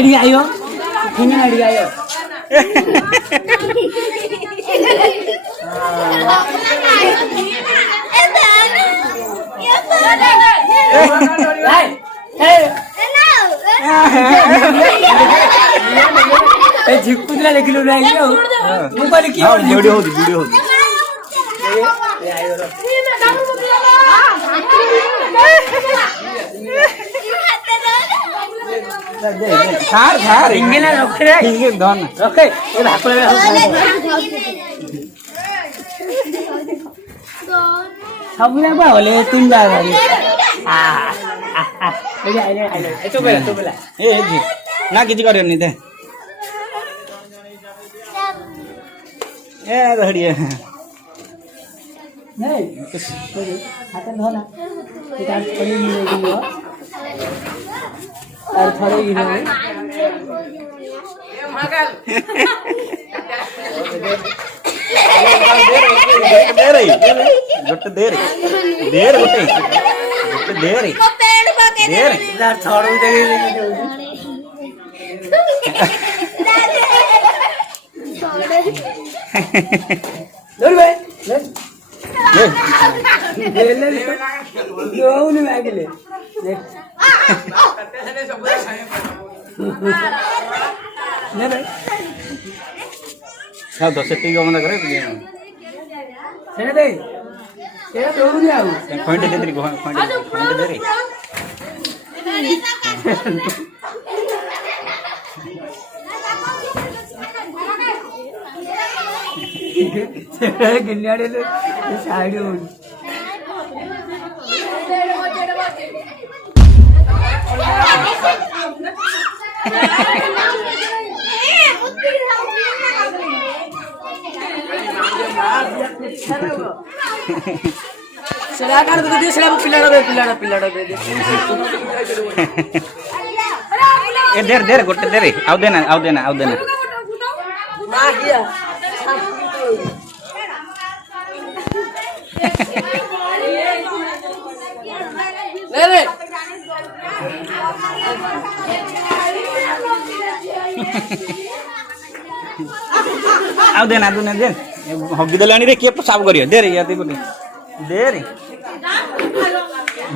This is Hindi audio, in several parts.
ଏଠି ଆଇବ କିନି ଏଠି ଆଇବ झिकुला देखिलु नहीं हो मु कहली की वीडियो होती थार इंगेला रखे इंगे धन रखे ए भाकले सबले बा होले तीन बार आ आइले तो बेला ए जी ना किछि करियो नि दे ए रहड़िए नहीं हाथ धोना किताब पढ़ी नहीं हो और थोड़े ही नहीं मगल दे रही गुट दे रही को पेड़ को के दे यार छोड़ू दे ले भाई ले दोन मागले ले भाई sao तो सेटिंग को मना करे सेने दे ये दोन नहीं आऊ पॉइंट दे रे पॉइंट दे रे गिन्नाडे साइड हो सेला कर दे सेला पिलाडा दे ए देर गोटे दे रे आउ देना ना किया ले रे आउ देना दे हगी देलानी रे के साफ करियो दे रे यादी कोनी दे रे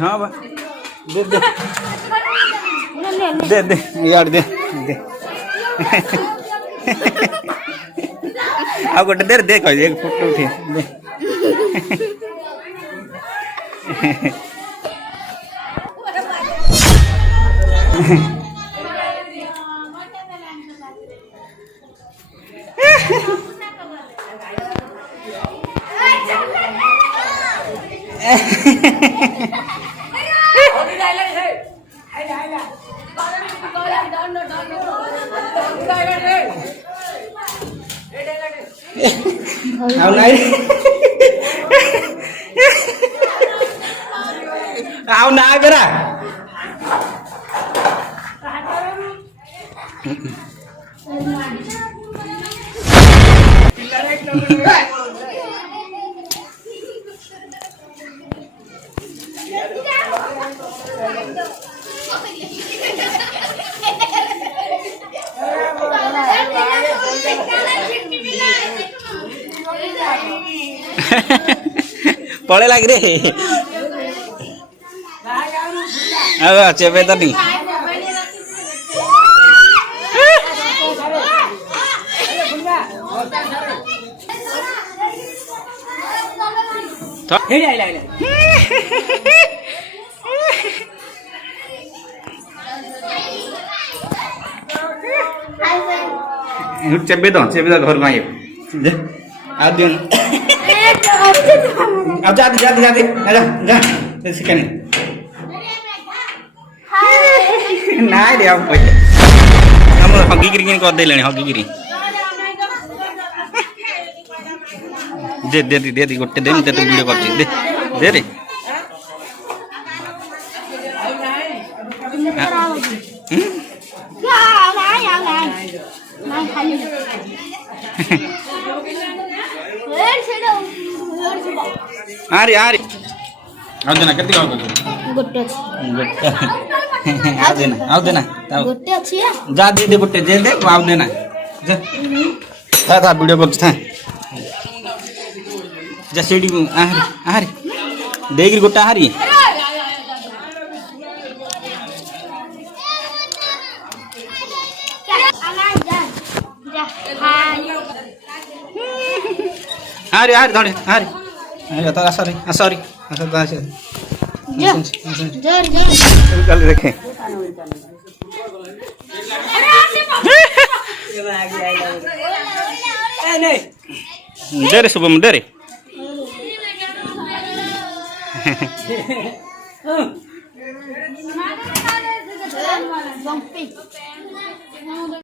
हां बा दे यार दे आ गोटे दे कह एक फोटो उठे दे आओ ना करा पड़े लग रे चेपे तो नहीं चेपे तो घर को आइए अब जा सिखाने ना रे अब हम हगिगिरी कर देले हगिगिरी दे गोटे दे तो वीडियो कर दे रे अरे अरे अर्जुन केते गोटे आओ देना गोटे अच्छी है जा दे गुट्टे दे आओ देना जा था वीडियो कर था जा सीडी आहारी देगिर गुट्टा आहारी आहारी धड़े आहारी सॉरी कल देखे दे रे शुभम दे रे